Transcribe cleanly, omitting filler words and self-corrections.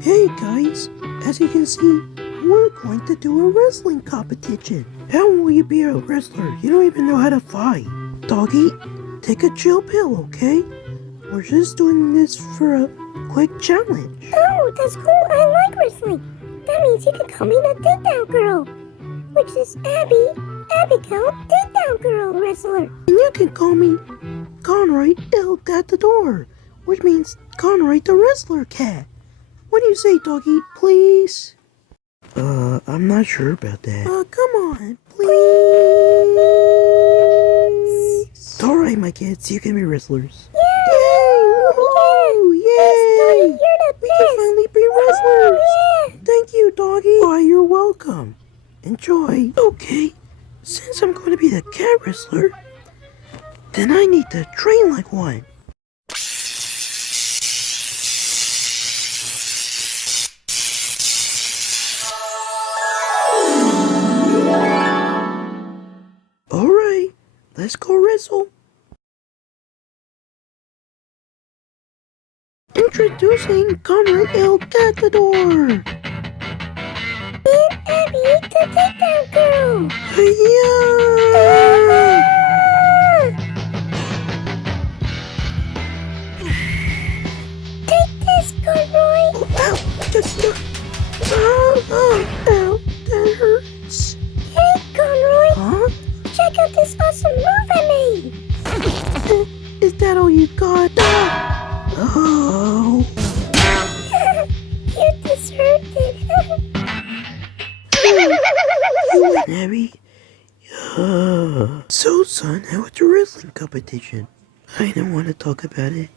Hey guys, as you can see, we're going to do a wrestling competition. How will you be a wrestler? You don't even know how to fight. Doggy, take a chill pill, okay? We're just doing this for a quick challenge. Oh, that's cool. I like wrestling. That means you can call me the Takedown Girl, which is Abigail Takedown Girl Wrestler. And you can call me Conroy el Gatodor, which means Conroy the Wrestler Cat. What do you say, doggy, please? I'm not sure about that. Come on, please. Alright, my kids, you can be wrestlers. Yay! Woohoo! Yay! Yes, you're the We best. can finally be wrestlers! Yeah. Thank you, doggy! Why, you're welcome. Enjoy. Okay, since I'm going to be the cat wrestler, then I need to train like one. Alright, let's go wrestle. Introducing Conroy el Gatodor. And Abby, the Takedown Girl. Hiya! Take this, Conroy. Oh, ow! Just ow! That hurts. Hey, Conroy. Huh? Check out this awesome move I made. Is that all you got? Oh! You deserved it. You win, Abby. So, son, how was your wrestling competition? I didn't want to talk about it.